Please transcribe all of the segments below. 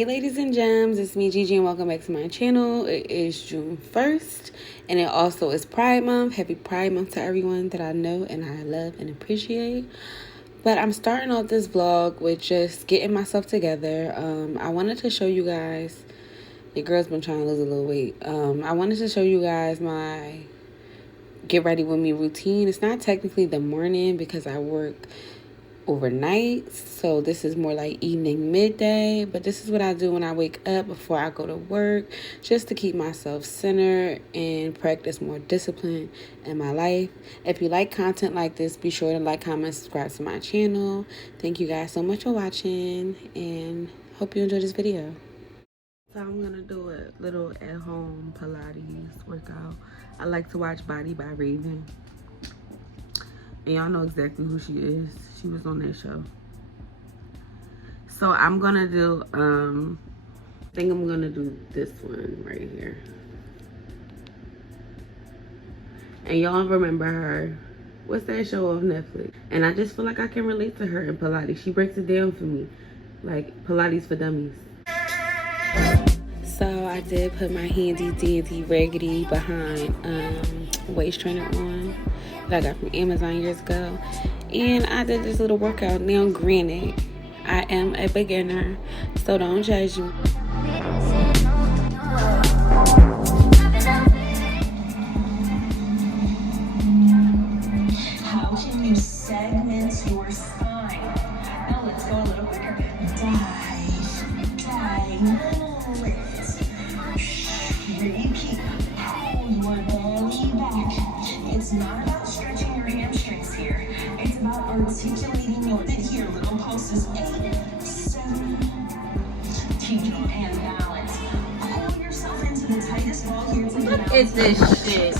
Hey ladies and gems, it's me Gigi and welcome back to my channel. It is June 1st and it also is Pride Month. Happy Pride Month to everyone that I know and I love and appreciate. But I'm starting off this vlog with just getting myself together. I wanted to show you guys, your girl's been trying to lose a little weight. I wanted to show you guys my get ready with me routine. It's not technically the morning because I work overnight, so this is more like evening, midday, but this is what I do when I wake up before I go to work, just to keep myself centered and practice more discipline in my life. If you like content like this, be sure to like, comment, subscribe to my channel. Thank you guys so much for watching and hope you enjoy this video. So I'm gonna do a little at-home Pilates workout. I like to watch Body by Raven. And y'all know exactly who she is. She was on that show. So I'm gonna do, I think I'm gonna do this one right here. And y'all remember her. What's that show on Netflix? And I just feel like I can relate to her in Pilates. She breaks it down for me. Like Pilates for dummies. So I did put my handy dandy raggedy behind waist trainer on that I got from Amazon years ago, and I did this little workout. Now granted, I am a beginner, so don't judge me. How can you segment your spine? Now let's go a little quicker. Dive, lift. Repeat. Pull your belly back. It's not about stretching your hamstrings here. It's about articulating your bit here. Little pulses. 8, 7. Keep your hand balance. Pull yourself into the tightest ball here to the balance. It's this shit.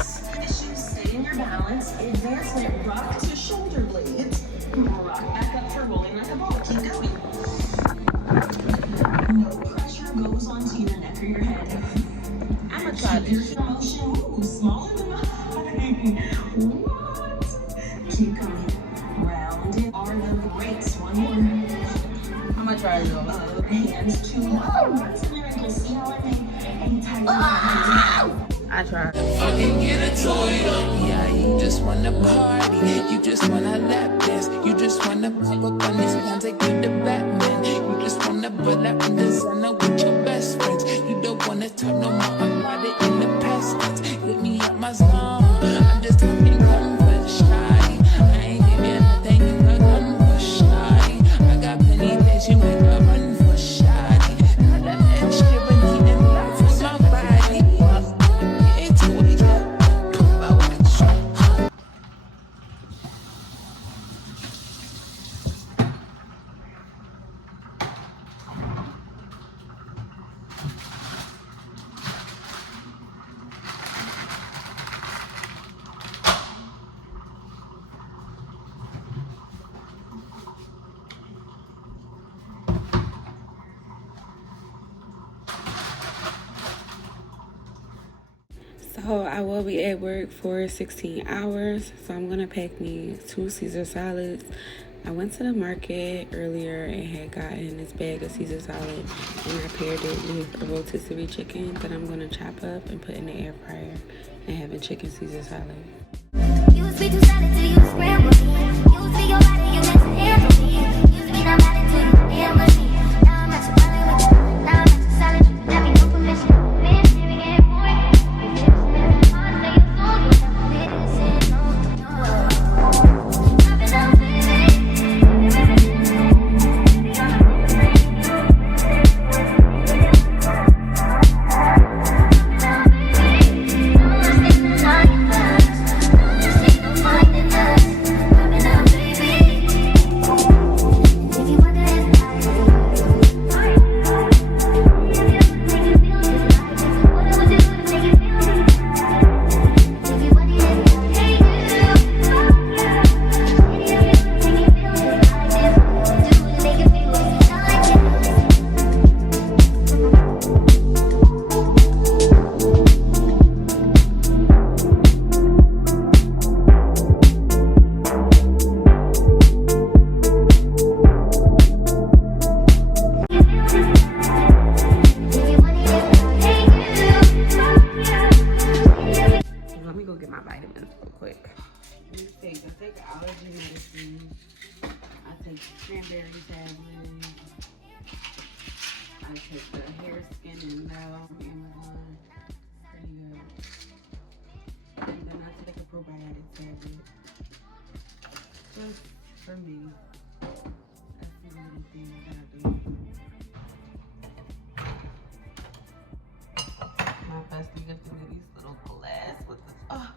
Stay in your balance. Advancement. Rock to shoulder blades. Rock back up for rolling like a ball. Keep going. No pressure goes onto your neck or your head. I'm gonna try this. Motion. Ooh, smaller than mine. What? Keep going. Rounded are the brakes. One more. I'm gonna try this. Hands to arms and ankles. See how I make a tight I tried. Fucking get a toy. Yeah, you just wanna party. You just wanna lap dance. You just wanna pop up on these ones like you the Batman. You just wanna pull up in the sun with your best friends. You don't wanna talk no more about it in the past tense. Get me out my zone. I'm just talking comfort, shy. I ain't giving nothing you can come for shy. I got plenty things you make a run for shy. Got that extra money and love for my body. So I will be at work for 16 hours. So I'm gonna pack me 2 Caesar salads. I went to the market earlier and had gotten this bag of Caesar salad and I paired it with a rotisserie chicken that I'm gonna chop up and put in the air fryer and have a chicken Caesar salad. You was sweet to salad till you scrambled me. You was be your body, you meant to handle me. You was be no matter till you handle me. Now I'm at your salad with you. Now I'm at your salad. That be no permission. Man, we get more. Finding us, allergy medicine. I take cranberry tablets. I take the hair, skin, and nail from Amazon. Pretty good. And then I take a probiotic tablet. Just for me. That's the little thing that I do. My bestie gifted me these little glass with this. Oh.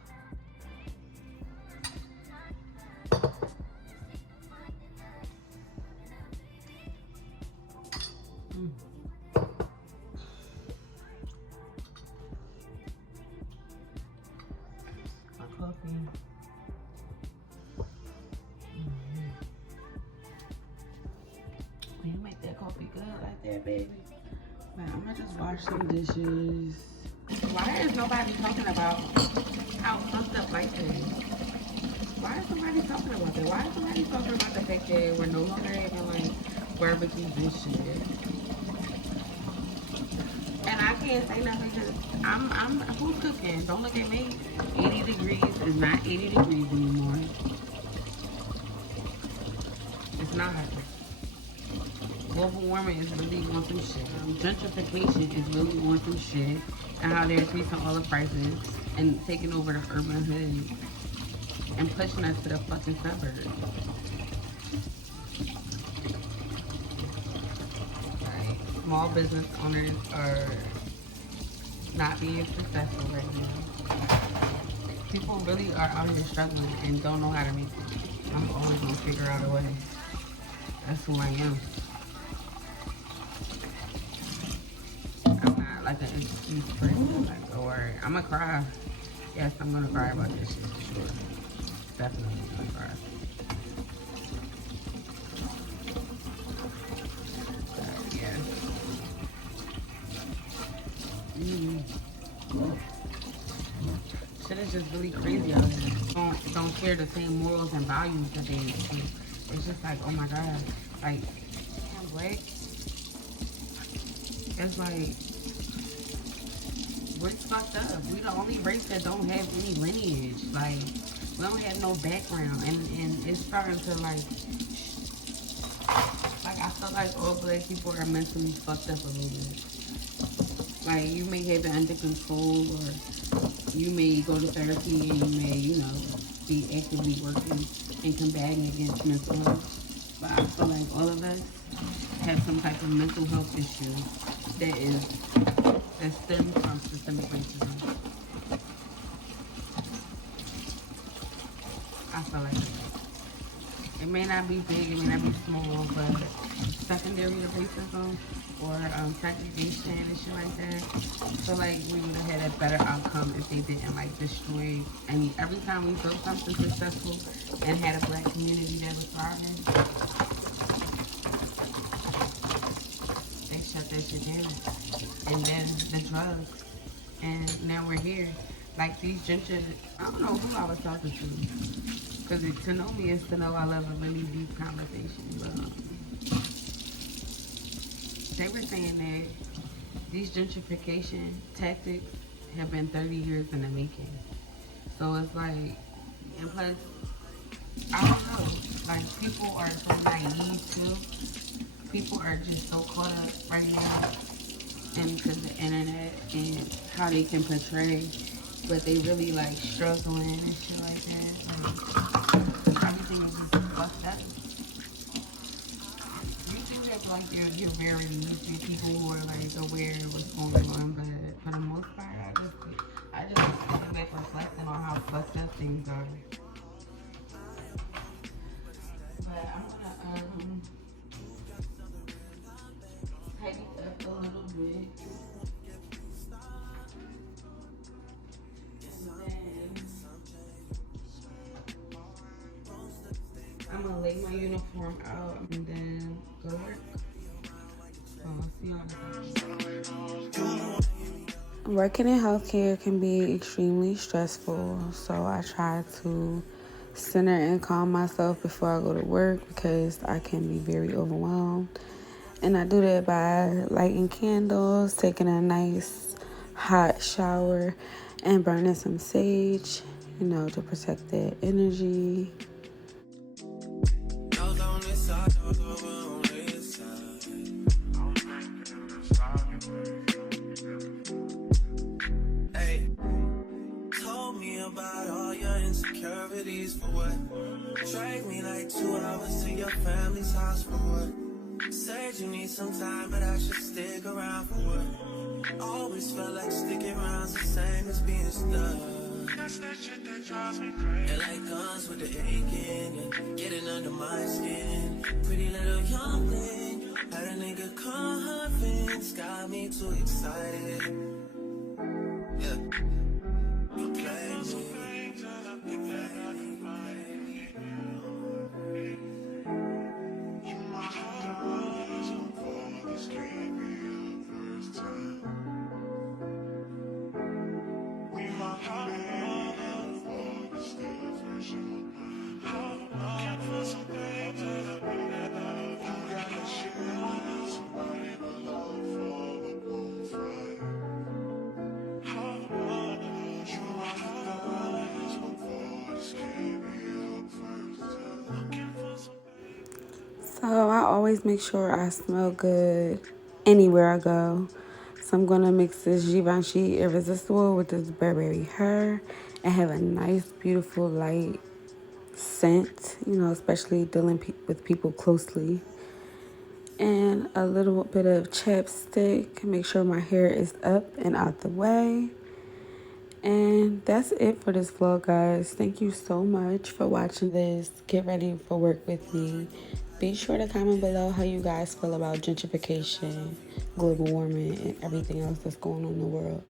My coffee. When you make that coffee good like that, baby. Man, I'm gonna just wash some dishes. Why is nobody talking about how fucked up life is? Why is somebody talking about that? Why is somebody talking about the fact that we're no longer having like barbecues and shit? And I can't say nothing because I'm who's cooking? Don't look at me. 80 degrees is not 80 degrees anymore. It's not. Global warming is really on some shit. Gentrification is really on some shit. And how they're increasing all the prices and taking over the urban hood and pushing us to the fucking suburbs. Right? Small business owners are not being successful right now. People really are out here struggling and don't know how to make it. I'm always gonna figure out a way. That's who I am. I'm not like an excuse person. Like, don't worry, I'm gonna cry. Yes, I'm gonna cry about this shit for sure. Definitely gonna cry. But, yeah. Shit is just really crazy out here. Don't share the same morals and values that they do. It's just like, oh my god, like, I'm black. It's like, we're fucked up. We the only race that don't have any lineage. Like, we don't have no background, and it's starting to like I feel like all black people are mentally fucked up a little bit. Like, you may have it under control, or you may go to therapy, and you may, you know, be actively working and combating against mental health. But I feel like all of us have some type of mental health issue that stems from systemic racism. I feel like it may not be big, it may not be small, but secondary to racism or segregation and shit like that, I feel like we would have had a better outcome if they didn't like destroy every time we built something successful and had a black community that was thriving, they shut that shit down. And then the drugs, and now we're here. Like these gingers, I don't know who I was talking to, because to know me is to know I love a really deep conversation. But they were saying that these gentrification tactics have been 30 years in the making. So it's like, and plus, I don't know, like people are so naive too. People are just so caught up right now and because the internet and how they can portray, but they really like struggling and shit like that. Like, everything is just fucked up. You do have like your rarities, people who are like aware of what's going on, but for the most part, I just sit back reflecting on how fucked up things are. But I'm gonna tidy up a little bit. I'm gonna lay my uniform out and then go work. So I'll see you on the time. Working in healthcare can be extremely stressful, so I try to center and calm myself before I go to work because I can be very overwhelmed. And I do that by lighting candles, taking a nice hot shower, and burning some sage, to protect that energy. Hey, told me about all your insecurities for what? Drag me like 2 hours to your family's house for what? Said you need some time, but I should stick around for what? Always felt like sticking around's the same as being stuck. That's that shit that drives me crazy. And like guns with the aching and getting under my skin. Pretty little young thing, had a nigga convinced, got me too excited. Yeah, you play me. So I always make sure I smell good anywhere I go. So I'm gonna mix this Givenchy Irresistible with this Burberry Her and have a nice, beautiful, light scent, you know, especially dealing with people closely. And a little bit of chapstick. Make sure my hair is up and out the way. And that's it for this vlog, guys. Thank you so much for watching this. Get ready for work with me. Be sure to comment below how you guys feel about gentrification, global warming, and everything else that's going on in the world.